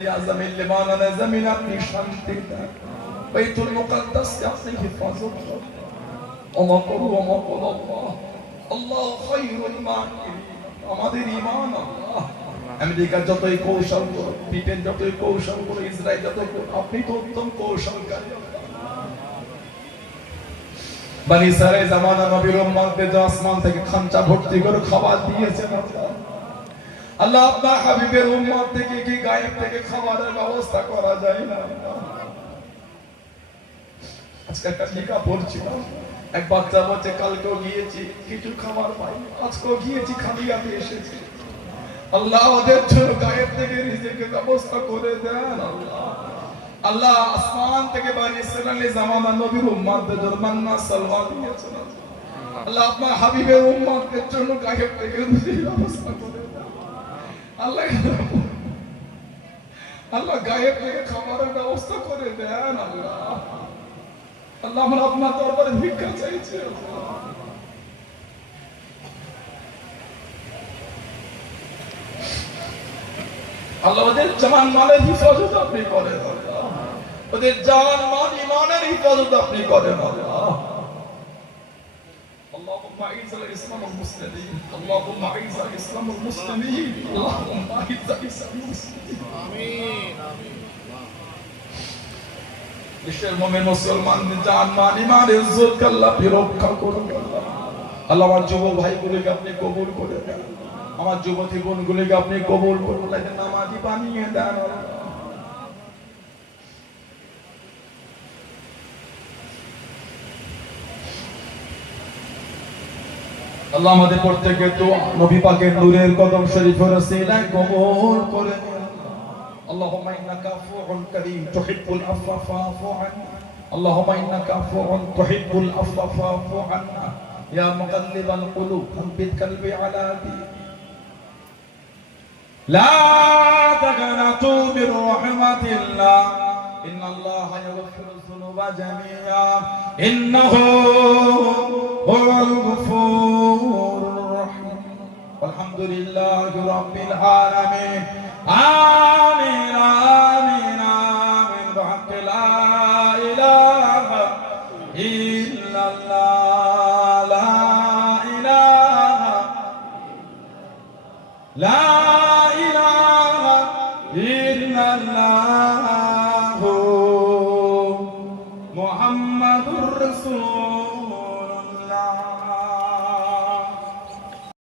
जमीन लिबाना ने जमीन अपनी शांति दें बैतुल मुकद्दस के अपनी हिफाजत करो अमा करो अल्लाह खैरुल माकिरीन আমাদের ঈমান আল্লাহ আমেরিকা যতই কৌশল করো ব্রিটেন যতই কৌশল করো ইসরায়েল যতই আপনি তো উত্তম কৌশলকারী বনি ইসরাইল জামানা নবীর উম্মতকে যে আসমান থেকে খাঞ্চা ভর্তি করে খাবার দিয়েছেন আল্লাহ আপনার হাবিবের উম্মত থেকে কি গায়েব থেকে খাবারের ব্যবস্থা করা যায় না আজকে একটা লেখা পড়ছিলাম এক বাচ্চা বলছে কালকেও গিয়েছি কিছু খাবার পাই আজকেও গিয়েছি খালি হাতে এসেছি আল্লাহ ওদের জন্য গায়েব থেকে রিজিকের ব্যবস্থা করে দেন আল্লাহ আল্লাহ আসমান থেকে বনি ইসরাইলের জামানা নবীর উম্মতদের জন্য মান্না সালওয়া দিয়েছেন আল্লাহ আপনার হাবিবের উম্মতদের জন্য গায়েব থেকে রিজিকের ব্যবস্থা করে দেন আল্লাহ আল্লাহ গায়েব থেকে খাবারের ব্যবস্থা করে দেন আল্লাহ আল্লাহ আমরা আপনার দরবারে ভিক্ষা চাইছি আল্লাহ ওদের জান মালের হিফাজত আপনি করেন আল্লাহ ওদের জান মাল ঈমানের হিফাজত আপনি করেন আল্লাহ اللهم اعز الاسلام والمسلمين اللهم اعز الاسلام والمسلمين اللهم اعز الاسلام والمسلمين امين امين বিশ্বের মুমিন মুসলমানদের জান মাল ঈমান ইজ্জত আল্লাহ রক্ষা করুন আল্লাহ আমার যুবক ভাইগুলোকে আপনি কবুল করে দেন আমার যুবতী বোনগুলোকে আপনি কবুল করুন তাকে নামাজি বানিয়ে দেন আল্লাহ আমাদের প্রত্যেককে দোয়া নবী পাকের নূরের কদম শরীফের ওসিলায় কবুল করে নিন اللهم انك عفو كريم تحب العفو فاعف عنا اللهم انك عفو تحب العفو فاعف عنا يا مقلب القلوب ثبت قلبي على دينك لا تقنطوا من رحمة الله إن الله يغفر الذنوب جميعا إنه هو الغفور الرحيم والحمد لله رب العالمين آمين آمين آمين بحق لا إله إلا الله لا إله لا